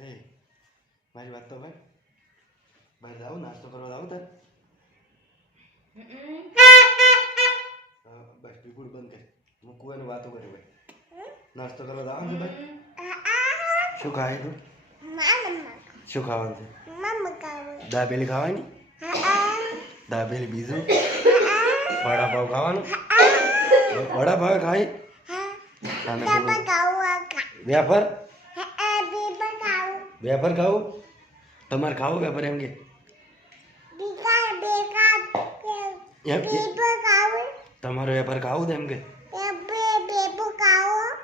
એ મારી વાત તો ભાઈ બહાર જાવ નાસ્તો કરવા જાવ તાર બસ પીપુડ બંધ કર મૂકવું એને વાતો કરે ભાઈ નાસ્તો કરવા જાવ છે ભાઈ શું ખાય તું શું ખાવાનું છે દાબેલી ખાવાની દાબેલી બીજું વડાપાવ ખાવાનું વડાપાવ ખાય વેફર વેફર ખાવું તમારે ખાવું વેફર એમ કે તમારે વેફર ખાવું છે એમ કે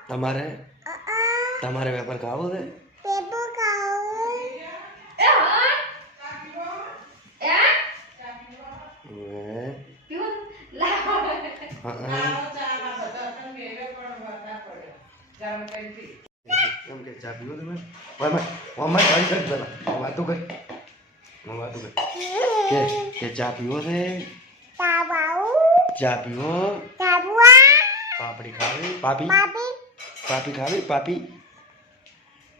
તમારે તમારે વેફર ખાવું છે એમ કે ચા પીવો તમે વાતો કર કે ચા પીવો છે ચા પીવો પાપડી ખાવી પાપી પાપી ખાવી પાપી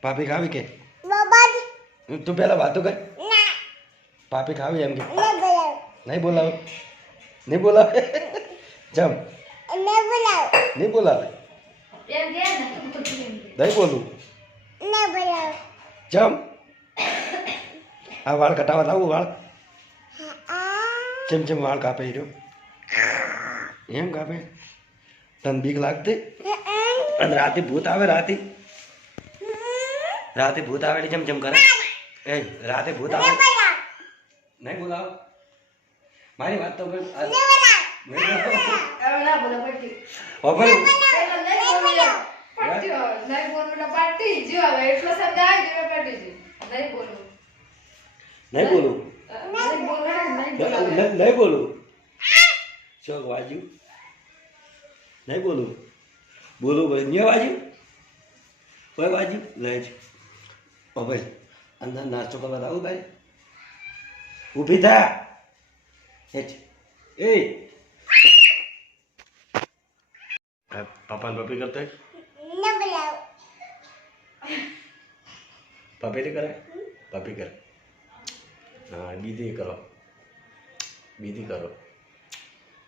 પાપી ખાવી કે તું પેલા વાતો કર પાપી ખાવી એમ કે નહીં બોલાવે નહીં બોલાવે જમ નહીં બોલાવે નહીં બોલું જમ આ વાળ કટાવા લાવું વાળ ચમ ચમ વાળ કાપે રહ્યો એમ કાપે તને બીક લાગતી અને રાતે ભૂત આવે રાતે ભૂત આવે એટલે ચમ કરે એ રાતે ભૂત આવે નહીં બોલાવો મારી વાત તો નહીં બોલું શોખ વાજ્યું નહીં બોલું ભાઈ નહીં વાજ્યું કોઈ વાજ્યું નહીં ભાઈ અંદર નાસ્તો કરવા આવું ભાઈ ઊભી થા એ પાપા પપી કરતો પપેલી કરે પપી કરે હા બીજી કરો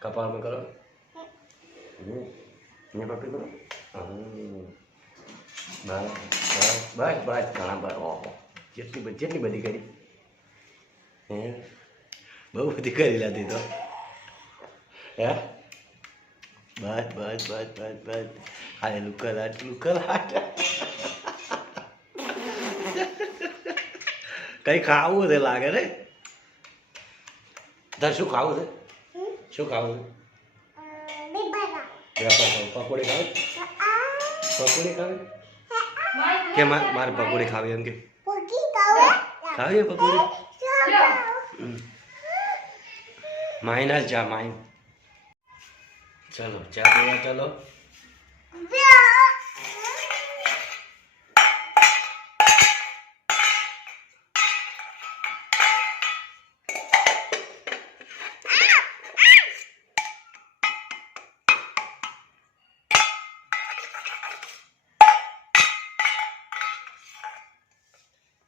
કપાળમાં કરો પપી કરો બસ ઘણા બરાબર જેટલી બધી કરી હે બહુ બધી કરી લાદી તો હે બસ હા લુકલાટ કઈ ખાવું છે લાગે રે તાર શું ખાવું છે પકોડી ખાવી કે મારે પકોડી ખાવી એમ કે ખાવી પકોડી માઇના જા માઇન चलो चाय पीवा चलो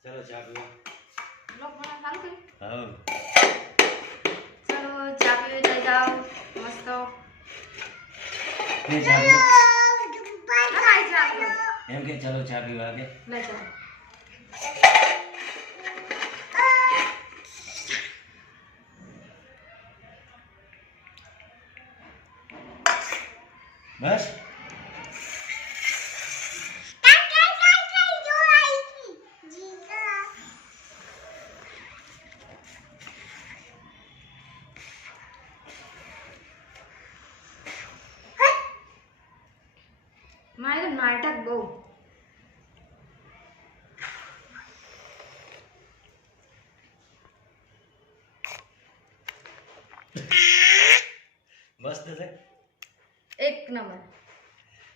चलो चाय पीवा हाँ चलो चाय पीने जाओ मस्त एम के चलो चाय पीवा के बस मारे नाटक बहु मस्त है एक नंबर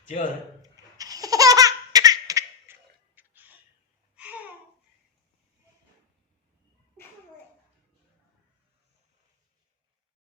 क्यों है